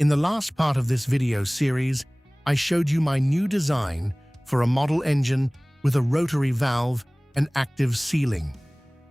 In the last part of this video series, I showed you my new design for a model engine with a rotary valve and active sealing.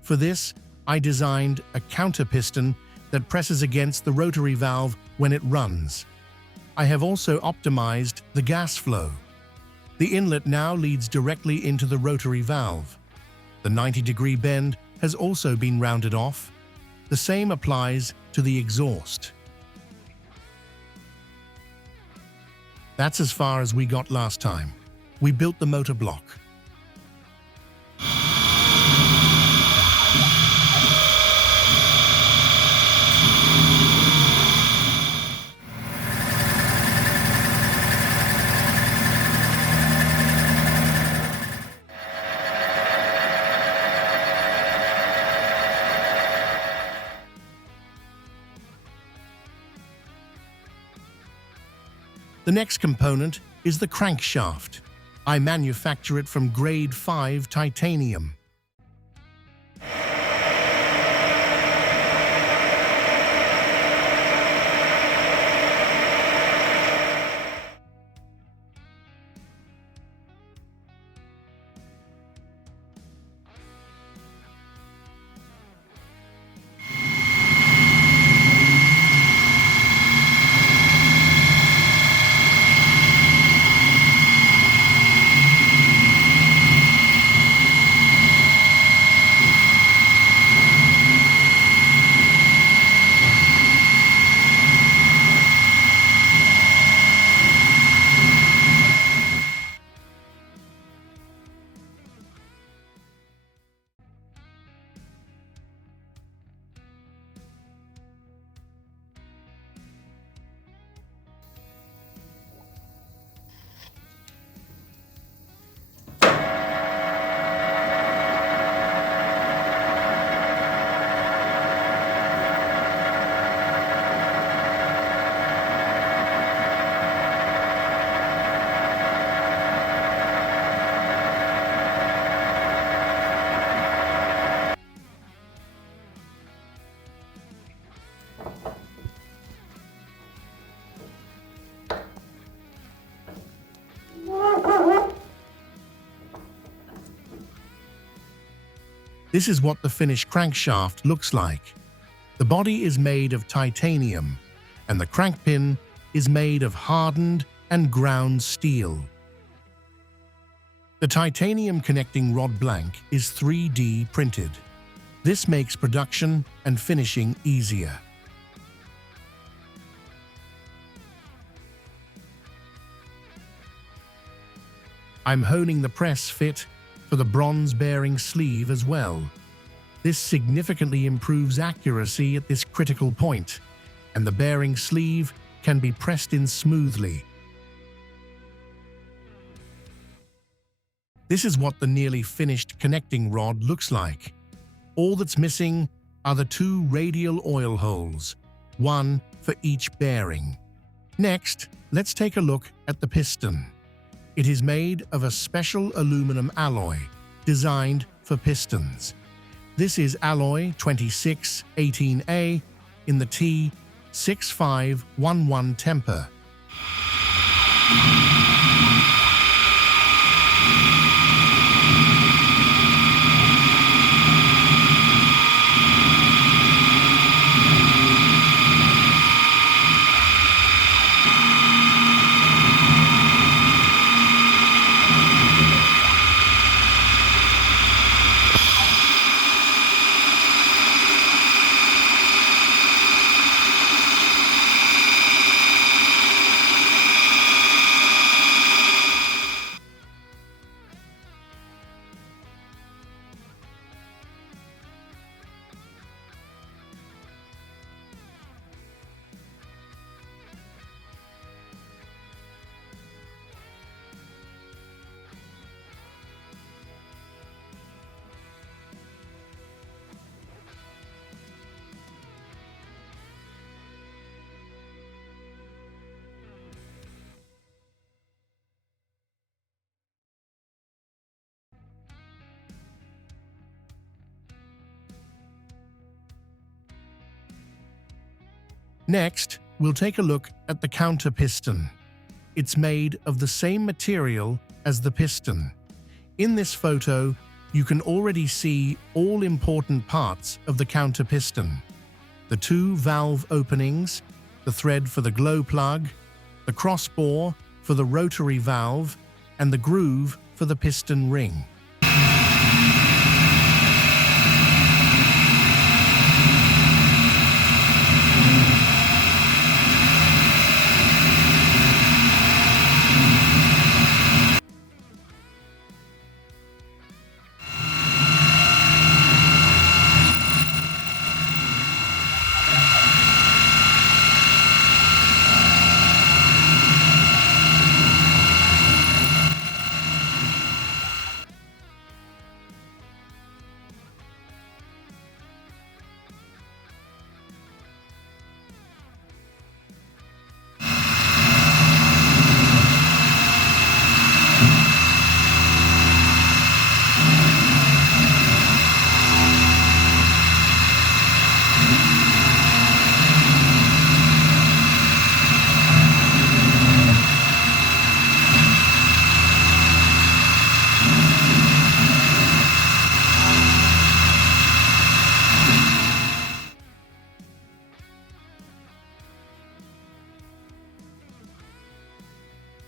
For this, I designed a counter-piston that presses against the rotary valve when it runs. I have also optimized the gas flow. The inlet now leads directly into the rotary valve. The 90-degree bend has also been rounded off. The same applies to the exhaust. That's as far as we got last time. We built the motor block. The next component is the crankshaft. I manufacture it from grade 5 titanium. This is what the finished crankshaft looks like. The body is made of titanium, and the crankpin is made of hardened and ground steel. The titanium connecting rod blank is 3D printed. This makes production and finishing easier. I'm honing the press fit for the bronze bearing sleeve as well. This significantly improves accuracy at this critical point, and the bearing sleeve can be pressed in smoothly. This is what the nearly finished connecting rod looks like. All that's missing are the 2 radial oil holes, one for each bearing. Next, let's take a look at the piston. It is made of a special aluminum alloy designed for pistons. This is alloy 2618A in the T6511 temper. Next, we'll take a look at the counter-piston. It's made of the same material as the piston. In this photo, you can already see all important parts of the counter-piston: the two valve openings, the thread for the glow plug, the crossbore for the rotary valve, and the groove for the piston ring.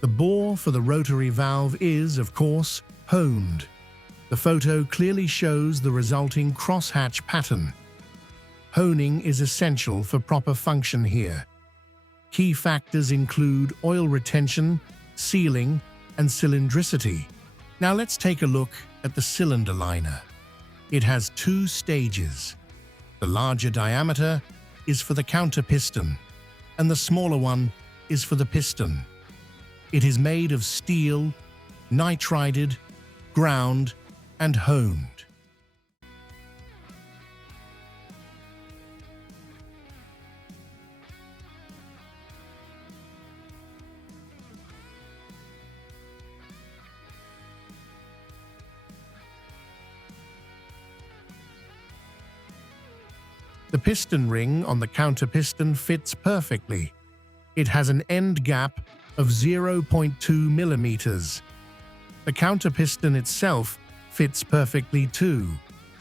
The bore for the rotary valve is, of course, honed. The photo clearly shows the resulting crosshatch pattern. Honing is essential for proper function here. Key factors include oil retention, sealing, and cylindricity. Now let's take a look at the cylinder liner. It has two stages. The larger diameter is for the counter piston, and the smaller one is for the piston. It is made of steel, nitrided, ground, and honed. The piston ring on the counter piston fits perfectly. It has an end gap of 0.2 millimeters. The counter piston itself fits perfectly too.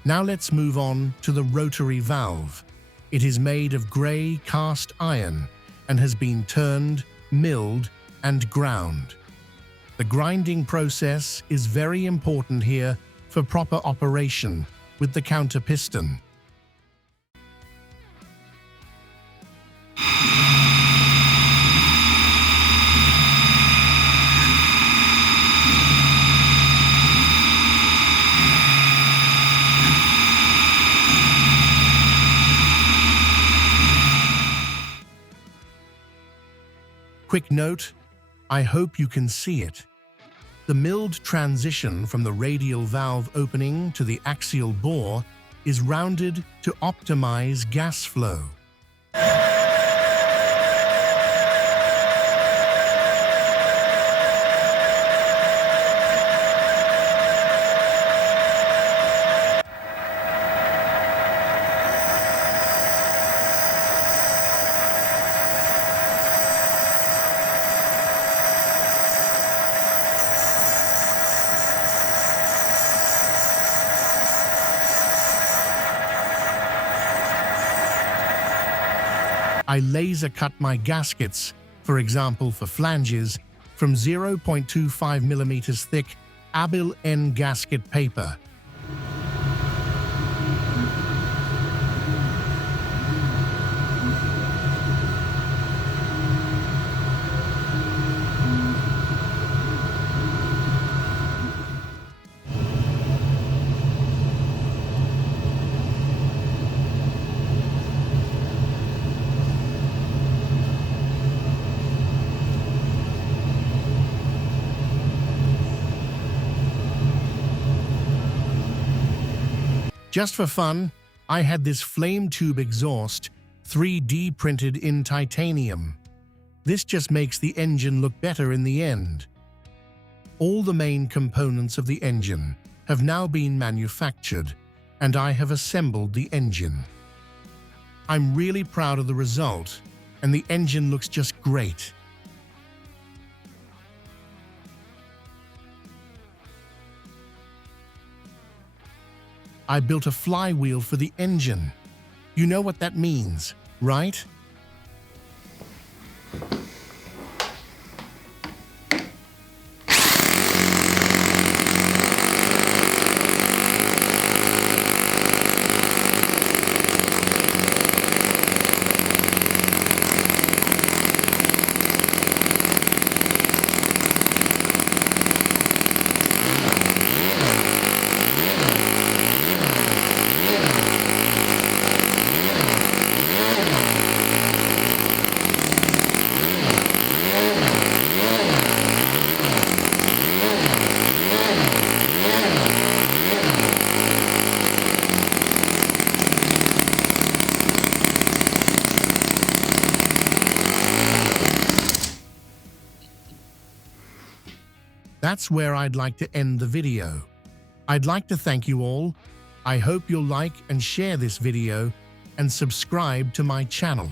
Now let's move on to the rotary valve. It is made of gray cast iron and has been turned, milled, and ground. The grinding process is very important here for proper operation with the counter piston. Quick note, I hope you can see it. The milled transition from the radial valve opening to the axial bore is rounded to optimize gas flow. I laser cut my gaskets, for example for flanges, from 0.25 millimeters thick Abil N gasket paper. Just for fun, I had this flame tube exhaust 3D printed in titanium. This just makes the engine look better in the end. All the main components of the engine have now been manufactured, and I have assembled the engine. I'm really proud of the result, and the engine looks just great. I built a flywheel for the engine. You know what that means, right? That's where I'd like to end the video. I'd like to thank you all. I hope you'll like and share this video and subscribe to my channel.